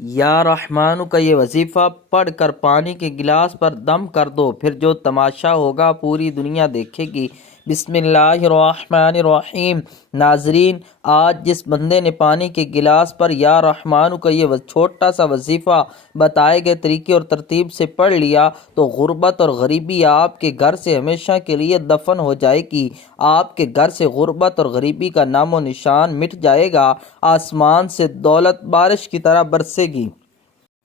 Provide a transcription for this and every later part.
یا رحمانو کا یہ وظیفہ پڑھ کر پانی کے گلاس پر دم کر دو، پھر جو تماشا ہوگا پوری دنیا دیکھے گی۔ بسم اللہ الرحمن الرحیم۔ ناظرین، آج جس بندے نے پانی کے گلاس پر یا رحمانو کا یہ چھوٹا سا وظیفہ بتائے گئے طریقے اور ترتیب سے پڑھ لیا تو غربت اور غریبی آپ کے گھر سے ہمیشہ کے لیے دفن ہو جائے گی۔ آپ کے گھر سے غربت اور غریبی کا نام و نشان مٹ جائے گا۔ آسمان سے دولت بارش کی طرح برسے گی۔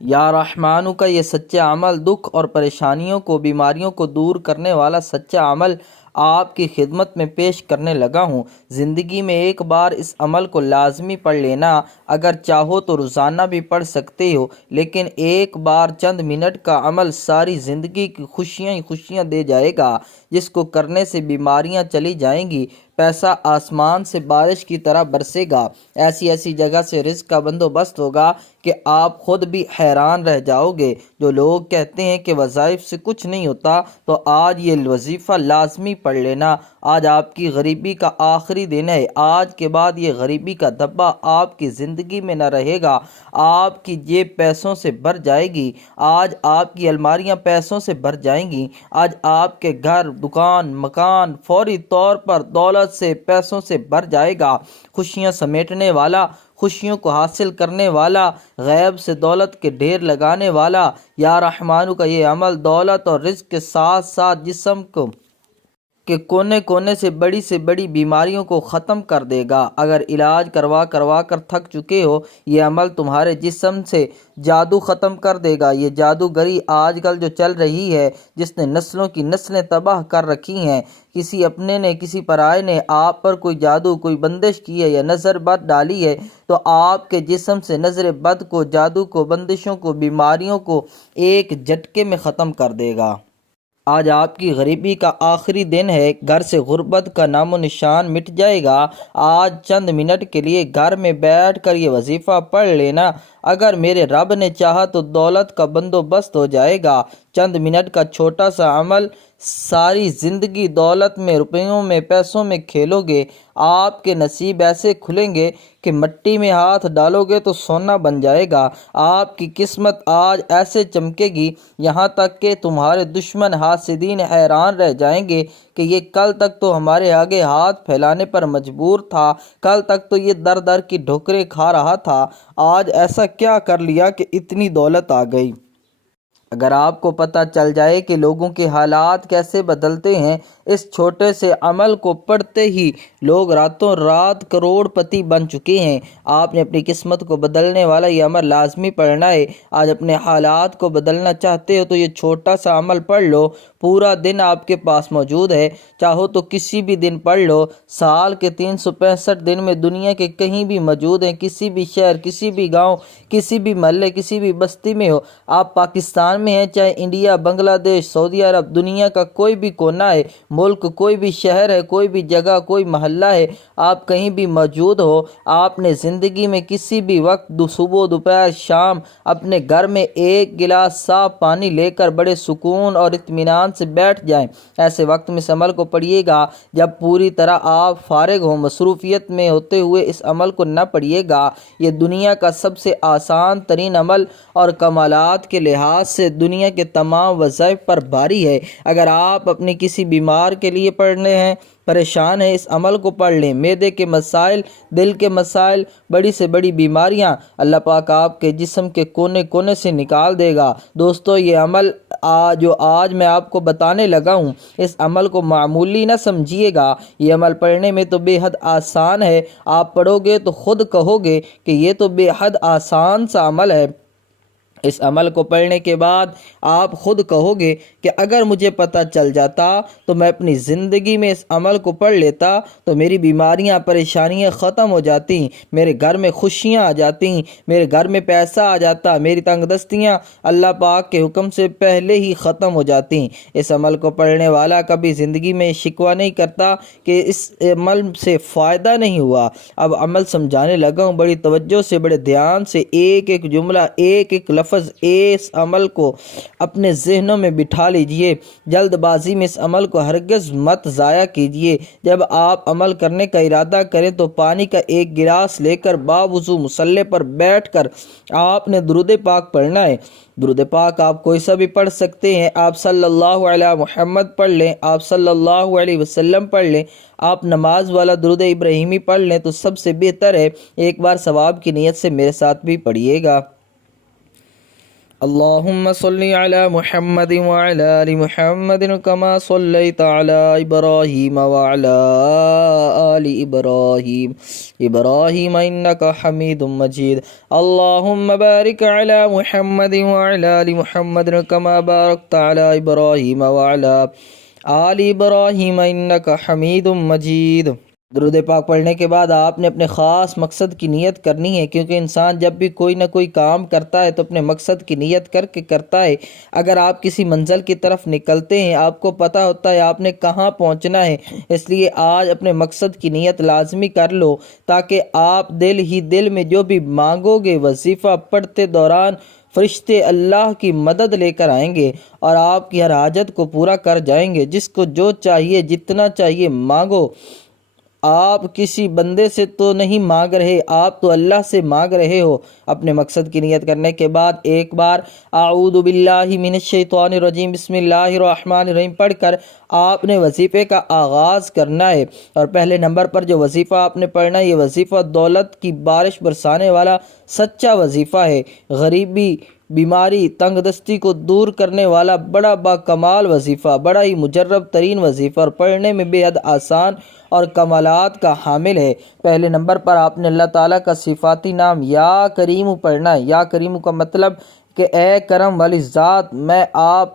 یا رحمانو کا یہ سچا عمل دکھ اور پریشانیوں کو، بیماریوں کو دور کرنے والا سچا عمل آپ کی خدمت میں پیش کرنے لگا ہوں۔ زندگی میں ایک بار اس عمل کو لازمی پڑھ لینا، اگر چاہو تو روزانہ بھی پڑھ سکتے ہو، لیکن ایک بار چند منٹ کا عمل ساری زندگی کی خوشیاں ہی خوشیاں دے جائے گا، جس کو کرنے سے بیماریاں چلی جائیں گی، پیسہ آسمان سے بارش کی طرح برسے گا، ایسی ایسی جگہ سے رزق کا بندوبست ہوگا کہ آپ خود بھی حیران رہ جاؤ گے۔ جو لوگ کہتے ہیں کہ وظائف سے کچھ نہیں ہوتا، تو آج یہ وظیفہ لازمی پڑھ لینا۔ آج آپ کی غریبی کا آخری دن ہے۔ آج کے بعد یہ غریبی کا دھبا آپ کی زندگی میں نہ رہے گا۔ آپ کی جیب پیسوں سے بھر جائے گی۔ آج آپ کی الماریاں پیسوں سے بھر جائیں گی۔ آج آپ کے گھر، دکان، مکان فوری طور پر دولت سے، پیسوں سے بھر جائے گا۔ خوشیاں سمیٹنے والا، خوشیوں کو حاصل کرنے والا، غیب سے دولت کے ڈھیر لگانے والا یا رحمانو کا یہ عمل دولت اور رزق کے ساتھ ساتھ جسم کے کونے کونے سے بڑی بیماریوں کو ختم کر دے گا۔ اگر علاج کروا کر تھک چکے ہو، یہ عمل تمہارے جسم سے جادو ختم کر دے گا۔ یہ جادوگری آج کل جو چل رہی ہے، جس نے نسلوں کی نسلیں تباہ کر رکھی ہیں، کسی اپنے نے، کسی پرائے نے آپ پر کوئی جادو، کوئی بندش کی ہے یا نظر بد ڈالی ہے، تو آپ کے جسم سے نظر بد کو، جادو کو، بندشوں کو، بیماریوں کو ایک جھٹکے میں ختم کر دے گا۔ آج آپ کی غریبی کا آخری دن ہے۔ گھر سے غربت کا نام و نشان مٹ جائے گا۔ آج چند منٹ کے لیے گھر میں بیٹھ کر یہ وظیفہ پڑھ لینا۔ اگر میرے رب نے چاہا تو دولت کا بندوبست ہو جائے گا۔ چند منٹ کا چھوٹا سا عمل، ساری زندگی دولت میں، روپیوں میں، پیسوں میں کھیلو گے۔ آپ کے نصیب ایسے کھلیں گے کہ مٹی میں ہاتھ ڈالو گے تو سونا بن جائے گا۔ آپ کی قسمت آج ایسے چمکے گی، یہاں تک کہ تمہارے دشمن حاسدین حیران رہ جائیں گے کہ یہ کل تک تو ہمارے آگے ہاتھ پھیلانے پر مجبور تھا، کل تک تو یہ در در کی ٹھوکریں کھا رہا تھا، آج ایسا کیا کر لیا کہ اتنی دولت آ گئی۔ اگر آپ کو پتہ چل جائے کہ لوگوں کے حالات کیسے بدلتے ہیں، اس چھوٹے سے عمل کو پڑھتے ہی لوگ راتوں رات کروڑ پتی بن چکے ہیں۔ آپ نے اپنی قسمت کو بدلنے والا یہ عمل لازمی پڑھنا ہے۔ آج اپنے حالات کو بدلنا چاہتے ہو تو یہ چھوٹا سا عمل پڑھ لو۔ پورا دن آپ کے پاس موجود ہے، چاہو تو کسی بھی دن پڑھ لو۔ سال کے 365 دن میں دنیا کے کہیں بھی موجود ہیں، کسی بھی شہر، کسی بھی گاؤں، کسی بھی محلے، کسی بھی بستی میں ہو، آپ پاکستان میں ہیں، چاہے انڈیا، بنگلہ دیش، سعودی عرب، دنیا کا کوئی بھی کونا ہے، ملک کوئی بھی شہر ہے، کوئی بھی جگہ، کوئی محلہ ہے، آپ کہیں بھی موجود ہو، آپ نے زندگی میں کسی بھی وقت، صبح، دوپہر، شام، اپنے گھر میں ایک گلاس صاف پانی لے کر بڑے سکون اور اطمینان سے بیٹھ جائیں۔ ایسے وقت میں اس عمل کو پڑھیے گا جب پوری طرح آپ فارغ ہوں۔ مصروفیت میں ہوتے ہوئے اس عمل کو نہ پڑھیے گا۔ یہ دنیا کا سب سے آسان ترین عمل اور کمالات کے لحاظ سے دنیا کے تمام وظائف پر بھاری ہے۔ اگر آپ اپنی کسی بیمار کے لیے پڑھنے ہیں، پریشان ہیں، اس عمل کو پڑھ لیں۔ معدے کے مسائل، دل کے مسائل، بڑی سے بڑی بیماریاں اللہ پاک آپ کے جسم کے کونے کونے سے نکال دے گا۔ دوستو، یہ عمل جو آج میں آپ کو بتانے لگا ہوں، اس عمل کو معمولی نہ سمجھیے گا۔ یہ عمل پڑھنے میں تو بے حد آسان ہے۔ آپ پڑھو گے تو خود کہو گے کہ یہ تو بے حد آسان سا عمل ہے۔ اس عمل کو پڑھنے کے بعد آپ خود کہو گے کہ اگر مجھے پتہ چل جاتا تو میں اپنی زندگی میں اس عمل کو پڑھ لیتا تو میری بیماریاں، پریشانیاں ختم ہو جاتی، میرے گھر میں خوشیاں آ جاتی، میرے گھر میں پیسہ آ جاتا، میری تنگ دستیاں اللہ پاک کے حکم سے پہلے ہی ختم ہو جاتی۔ اس عمل کو پڑھنے والا کبھی زندگی میں شکوہ نہیں کرتا کہ اس عمل سے فائدہ نہیں ہوا۔ اب عمل سمجھانے لگا ہوں، بڑی توجہ سے، بڑے دھیان سے، ایک ایک جملہ، ایک ایک لفظ لفظ اس عمل کو اپنے ذہنوں میں بٹھا لیجئے۔ جلد بازی میں اس عمل کو ہرگز مت ضائع کیجئے۔ جب آپ عمل کرنے کا ارادہ کریں تو پانی کا ایک گلاس لے کر باوضو مصلی پر بیٹھ کر آپ نے درود پاک پڑھنا ہے۔ درود پاک آپ کوئی سا بھی پڑھ سکتے ہیں۔ آپ صلی اللہ علیہ محمد پڑھ لیں، آپ صلی اللہ علیہ وسلم پڑھ لیں، آپ نماز والا درود ابراہیمی پڑھ لیں تو سب سے بہتر ہے۔ ایک بار ثواب کی نیت سے میرے ساتھ بھی پڑھیے گا۔ اللہم صلی علی محمد وعلی آل محمد کما صلیت علی ابراہیم وعلی آل ابراہیم انکا حمید مجید۔ اللہم بارک علی محمد وعلی آل محمد کما بارکت علی ابراہیم وعلی آل ابراہیم انکا حمید مجید۔ درود پاک پڑھنے کے بعد آپ نے اپنے خاص مقصد کی نیت کرنی ہے، کیونکہ انسان جب بھی کوئی نہ کوئی کام کرتا ہے تو اپنے مقصد کی نیت کر کے کرتا ہے۔ اگر آپ کسی منزل کی طرف نکلتے ہیں، آپ کو پتہ ہوتا ہے آپ نے کہاں پہنچنا ہے، اس لیے آج اپنے مقصد کی نیت لازمی کر لو، تاکہ آپ دل ہی دل میں جو بھی مانگو گے وظیفہ پڑھتے دوران فرشتے اللہ کی مدد لے کر آئیں گے اور آپ کی ہر حاجت کو پورا کر جائیں گے۔ جس کو جو چاہیے، جتنا چاہیے مانگو۔ آپ کسی بندے سے تو نہیں مانگ رہے، آپ تو اللہ سے مانگ رہے ہو۔ اپنے مقصد کی نیت کرنے کے بعد ایک بار اعوذ باللہ من الشیطان الرجیم بسم اللہ الرحمن الرحیم پڑھ کر آپ نے وظیفے کا آغاز کرنا ہے۔ اور پہلے نمبر پر جو وظیفہ آپ نے پڑھنا ہے، یہ وظیفہ دولت کی بارش برسانے والا سچا وظیفہ ہے۔ غریبی، بیماری، تنگ دستی کو دور کرنے والا بڑا با کمال وظیفہ، بڑا ہی مجرب ترین وظیفہ اور پڑھنے میں بے حد آسان اور کمالات کا حامل ہے۔ پہلے نمبر پر آپ نے اللہ تعالیٰ کا صفاتی نام یا کریم پڑھنا ہے۔ یا کریم کا مطلب کہ اے کرم والی ذات، میں آپ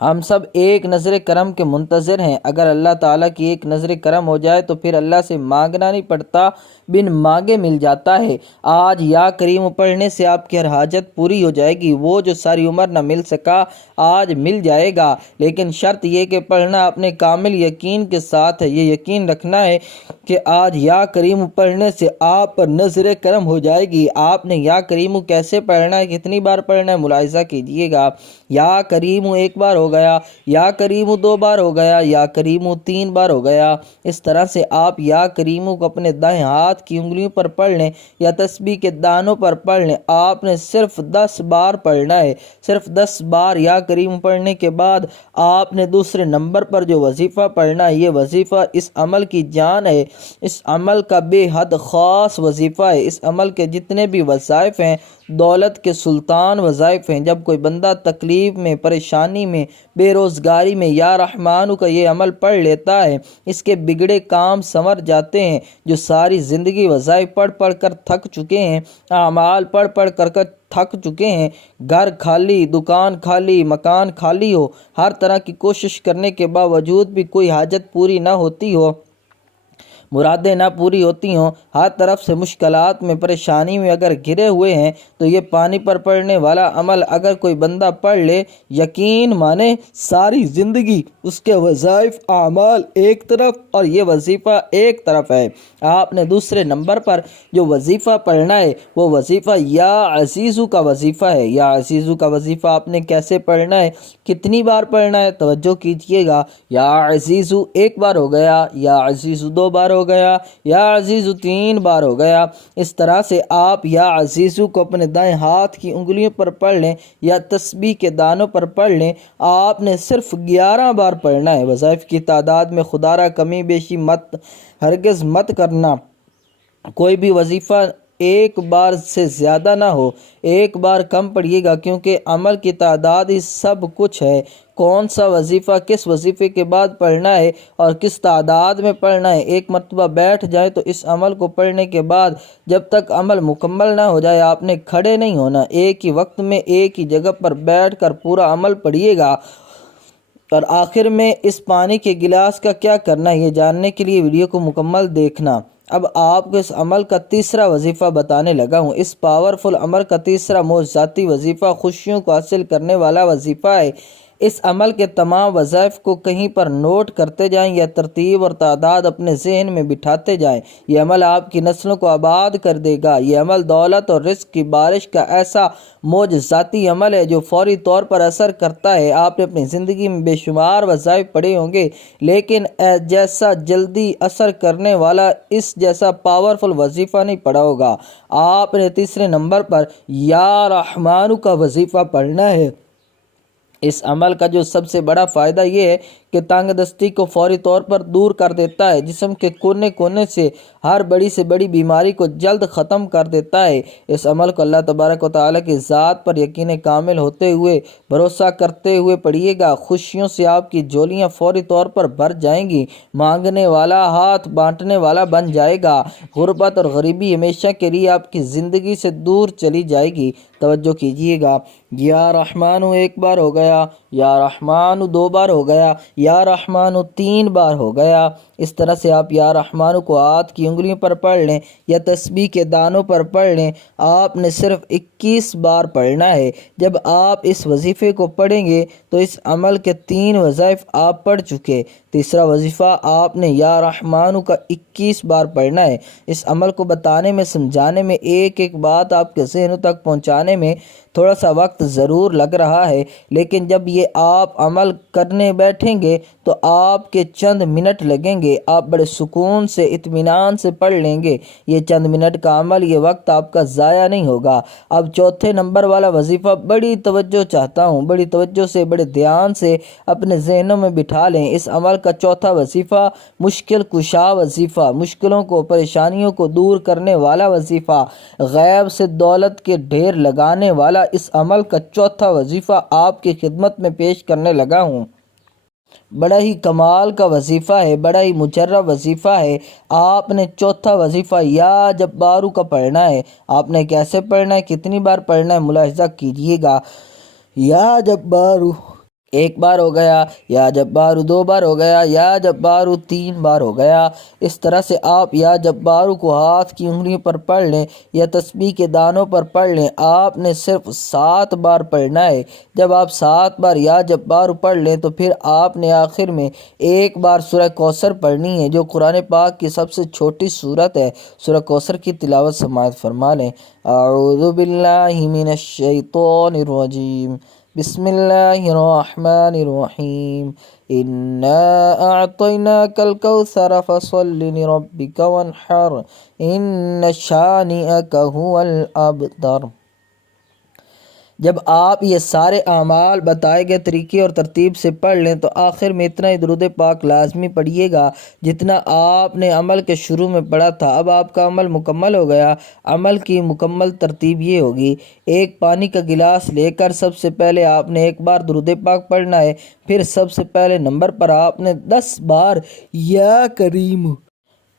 ہم سب ایک نظر کرم کے منتظر ہیں۔ اگر اللہ تعالیٰ کی ایک نظر کرم ہو جائے تو پھر اللہ سے مانگنا نہیں پڑتا، بن مانگے مل جاتا ہے۔ آج یا کریم پڑھنے سے آپ کی ہر حاجت پوری ہو جائے گی۔ وہ جو ساری عمر نہ مل سکا آج مل جائے گا، لیکن شرط یہ کہ پڑھنا اپنے کامل یقین کے ساتھ ہے۔ یہ یقین رکھنا ہے کہ آج یا کریم پڑھنے سے آپ پر نظر کرم ہو جائے گی۔ آپ نے یا کریم کیسے پڑھنا ہے، کتنی بار پڑھنا ہے، ملاحظہ کیجئے گا۔ یا کریم ایک بار ہو گیا، یا کریم دو بار ہو گیا، یا کریم 3 بار ہو گیا۔ اس طرح سے آپ یا کریم کو اپنے دائیں ہاتھ کی انگلیوں پر پڑھ لیں یا تسبیح کے دانوں پر پڑھ لیں۔ آپ نے صرف 10 بار پڑھنا ہے۔ صرف 10 بار یا کریم پڑھنے کے بعد آپ نے دوسرے نمبر پر جو وظیفہ پڑھنا ہے، یہ وظیفہ اس عمل کی جان ہے، اس عمل کا بے حد خاص وظیفہ ہے۔ اس عمل کے جتنے بھی وظائف ہیں دولت کے سلطان وظائف ہیں۔ جب کوئی بندہ تکلیف میں، پریشانی میں، بے روزگاری میں یا رحمانو کا یہ عمل پڑھ لیتا ہے، اس کے بگڑے کام سنور جاتے ہیں۔ جو ساری زندگی وظائف پڑھ پڑھ کر تھک چکے ہیں، اعمال پڑھ پڑھ کر تھک چکے ہیں، گھر خالی، دکان خالی، مکان خالی ہو، ہر طرح کی کوشش کرنے کے باوجود بھی کوئی حاجت پوری نہ ہوتی ہو، مرادیں نہ پوری ہوتی ہوں، ہر طرف سے مشکلات میں، پریشانی میں اگر گھرے ہوئے ہیں، تو یہ پانی پر پڑنے والا عمل اگر کوئی بندہ پڑھ لے، یقین مانے ساری زندگی اس کے وظائف اعمال ایک طرف اور یہ وظیفہ ایک طرف ہے۔ آپ نے دوسرے نمبر پر جو وظیفہ پڑھنا ہے وہ وظیفہ یا عزیزو کا وظیفہ ہے۔ یا عزیزو کا وظیفہ آپ نے کیسے پڑھنا ہے، کتنی بار پڑھنا ہے، توجہ کیجئے گا۔ یا عزیزو ایک بار ہو گیا، یا عزیزو 2 بار ہو گیا، یا عزیزو 3 بار ہو گیا۔ اس طرح سے آپ یا عزیزو کو اپنے دائیں ہاتھ کی انگلیوں پر پڑھ لیں یا تسبیح کے دانوں پر پڑھ لیں۔ آپ نے صرف 11 بار پڑھنا ہے۔ وظائف کی تعداد میں خدا را کمی بیشی ہرگز مت کرنا۔ کوئی بھی وظیفہ ایک بار سے زیادہ نہ ہو، ایک بار کم پڑھیے گا، کیونکہ عمل کی تعداد ہی سب کچھ ہے۔ کون سا وظیفہ کس وظیفے کے بعد پڑھنا ہے اور کس تعداد میں پڑھنا ہے، ایک مرتبہ بیٹھ جائے تو اس عمل کو پڑھنے کے بعد جب تک عمل مکمل نہ ہو جائے آپ نے کھڑے نہیں ہونا۔ ایک ہی وقت میں ایک ہی جگہ پر بیٹھ کر پورا عمل پڑھیے گا۔ اور آخر میں اس پانی کے گلاس کا کیا کرنا ہے، یہ جاننے کے لیے ویڈیو کو مکمل دیکھنا۔ اب آپ کو اس عمل کا تیسرا وظیفہ بتانے لگا ہوں۔ اس پاورفل عمل کا تیسرا معجزاتی وظیفہ خوشیوں کو حاصل کرنے والا وظیفہ ہے۔ اس عمل کے تمام وظائف کو کہیں پر نوٹ کرتے جائیں یا ترتیب اور تعداد اپنے ذہن میں بٹھاتے جائیں۔ یہ عمل آپ کی نسلوں کو آباد کر دے گا۔ یہ عمل دولت اور رزق کی بارش کا ایسا معجزاتی عمل ہے جو فوری طور پر اثر کرتا ہے۔ آپ نے اپنی زندگی میں بے شمار وظائف پڑھے ہوں گے، لیکن جیسا جلدی اثر کرنے والا، اس جیسا پاورفل وظیفہ نہیں پڑھا ہوگا۔ آپ نے تیسرے نمبر پر یا رحمانو کا وظیفہ پڑھنا ہے۔ اس عمل کا جو سب سے بڑا فائدہ یہ ہے کہ تنگ دستی کو فوری طور پر دور کر دیتا ہے، جسم کے کونے کونے سے ہر بڑی سے بڑی بیماری کو جلد ختم کر دیتا ہے۔ اس عمل کو اللہ تبارک و تعالیٰ کی ذات پر یقین کامل ہوتے ہوئے، بھروسہ کرتے ہوئے پڑھیے گا۔ خوشیوں سے آپ کی جولیاں فوری طور پر بھر جائیں گی، مانگنے والا ہاتھ بانٹنے والا بن جائے گا، غربت اور غریبی ہمیشہ کے لیے آپ کی زندگی سے دور چلی جائے گی۔ توجہ کیجیے گا، یا رحمانو ایک بار ہو گیا، یا رحمانو دو بار ہو گیا، یا رحمانو تین بار ہو گیا۔ اس طرح سے آپ یا رحمانو کو ہاتھ کی انگلیوں پر پڑھ لیں یا تسبیح کے دانوں پر پڑھ لیں۔ آپ نے صرف 21 بار پڑھنا ہے۔ جب آپ اس وظیفے کو پڑھیں گے تو اس عمل کے 3 وظائف آپ پڑھ چکے۔ تیسرا وظیفہ آپ نے یا رحمانو کا 21 بار پڑھنا ہے۔ اس عمل کو بتانے میں، سمجھانے میں، ایک ایک بات آپ کے ذہنوں تک پہنچانے میں تھوڑا سا وقت ضرور لگ رہا ہے، لیکن جب یہ آپ عمل کرنے بیٹھیں گے تو آپ کے چند منٹ لگیں گے۔ آپ بڑے سکون سے، اطمینان سے پڑھ لیں گے۔ یہ چند منٹ کا عمل، یہ وقت آپ کا ضائع نہیں ہوگا۔ اب چوتھے نمبر والا وظیفہ بڑی توجہ چاہتا ہوں، بڑی توجہ سے، بڑے دھیان سے اپنے ذہنوں میں بٹھا لیں۔ اس عمل کا چوتھا وظیفہ مشکل کشا وظیفہ، مشکلوں کو، پریشانیوں کو دور کرنے والا وظیفہ، غیب سے دولت کے ڈھیر لگانے والا اس عمل کا چوتھا وظیفہ آپ کی خدمت میں پیش کرنے لگا ہوں۔ بڑا ہی کمال کا وظیفہ ہے، بڑا ہی مجرب وظیفہ ہے۔ آپ نے چوتھا وظیفہ یا جبارو کا پڑھنا ہے۔ آپ نے کیسے پڑھنا ہے، کتنی بار پڑھنا ہے، ملاحظہ کیجیے گا۔ یا جبارو ایک بار ہو گیا، یا جبارو دو بار ہو گیا، یا جبارو تین بار ہو گیا۔ اس طرح سے آپ یا جبارو کو ہاتھ کی انگلیوں پر پڑھ لیں یا تسبیح کے دانوں پر پڑھ لیں۔ آپ نے صرف 7 بار پڑھنا ہے۔ جب آپ 7 بار یا جبارو پڑھ لیں تو پھر آپ نے آخر میں ایک بار سورہ کوثر پڑھنی ہے، جو قرآن پاک کی سب سے چھوٹی سورت ہے۔ سورہ کوثر کی تلاوت سماعت فرما لیں۔ اعوذ باللہ من الشیطان الرجیم، بسم اللہ الرحمن الرحیم، انا اعطیناک الکوثر فصل لربک وانحر، ان شانئک هو الابتر۔ جب آپ یہ سارے اعمال بتائے گئے طریقے اور ترتیب سے پڑھ لیں تو آخر میں اتنا ہی درود پاک لازمی پڑھیے گا جتنا آپ نے عمل کے شروع میں پڑھا تھا۔ اب آپ کا عمل مکمل ہو گیا۔ عمل کی مکمل ترتیب یہ ہوگی: ایک پانی کا گلاس لے کر سب سے پہلے آپ نے ایک بار درود پاک پڑھنا ہے، پھر سب سے پہلے نمبر پر آپ نے 10 بار یا کریم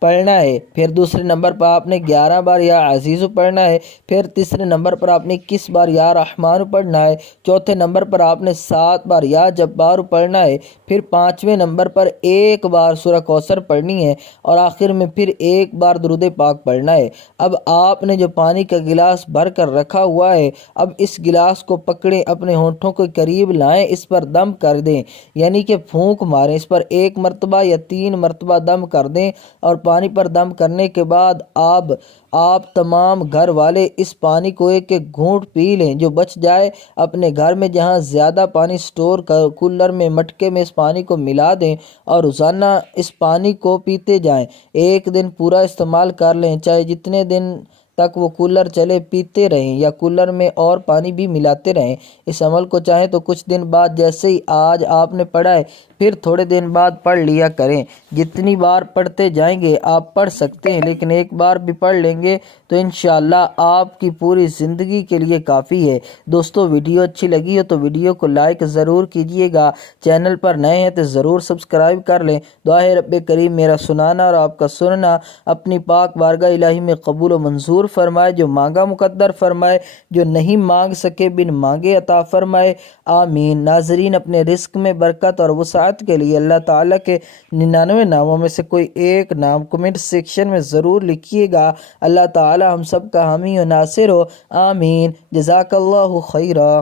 پڑھنا ہے، پھر دوسرے نمبر پر آپ نے 11 بار یا عزیز پڑھنا ہے، پھر تیسرے نمبر پر آپ نے 21 بار یا رحمان پڑھنا ہے، چوتھے نمبر پر آپ نے 7 بار یا جبار پڑھنا ہے، پھر 5ویں نمبر پر ایک بار سورہ کوثر پڑھنی ہے، اور آخر میں پھر ایک بار درود پاک پڑھنا ہے۔ اب آپ نے جو پانی کا گلاس بھر کر رکھا ہوا ہے، اب اس گلاس کو پکڑیں، اپنے ہونٹوں کے قریب لائیں، اس پر دم کر دیں، یعنی کہ پھونک ماریں۔ اس پر 1 مرتبہ یا 3 مرتبہ دم کر دیں، اور پانی پر دم کرنے کے بعد آپ تمام گھر والے اس پانی کو ایک ایک گھونٹ پی لیں۔ جو بچ جائے اپنے گھر میں جہاں زیادہ پانی سٹور کر کولر میں، مٹکے میں اس پانی کو ملا دیں اور روزانہ اس پانی کو پیتے جائیں۔ ایک دن پورا استعمال کر لیں، چاہے جتنے دن تک وہ کولر چلے پیتے رہیں، یا کولر میں اور پانی بھی ملاتے رہیں۔ اس عمل کو چاہیں تو کچھ دن بعد، جیسے ہی آج آپ نے پڑھا ہے، پھر تھوڑے دن بعد پڑھ لیا کریں۔ جتنی بار پڑھتے جائیں گے آپ پڑھ سکتے ہیں، لیکن ایک بار بھی پڑھ لیں گے تو انشاءاللہ آپ کی پوری زندگی کے لیے کافی ہے۔ دوستو، ویڈیو اچھی لگی ہو تو ویڈیو کو لائک ضرور کیجئے گا، چینل پر نئے ہیں تو ضرور سبسکرائب کر لیں۔ دعا ہے رب کریم میرا سنانا اور آپ کا سننا اپنی پاک بارگاہ الہی میں قبول و منظور فرمائے، جو مانگا مقدر فرمائے، جو نہیں مانگ سکے بن مانگے عطا فرمائے، آمین۔ ناظرین، اپنے رزق میں برکت اور وسعت کے لیے اللہ تعالیٰ کے 99 ناموں میں سے کوئی ایک نام کمنٹ سیکشن میں ضرور لکھیے گا۔ اللہ تعالیٰ ہم سب کا حامی و ناصر ہو، آمین۔ جزاک اللہ خیرہ۔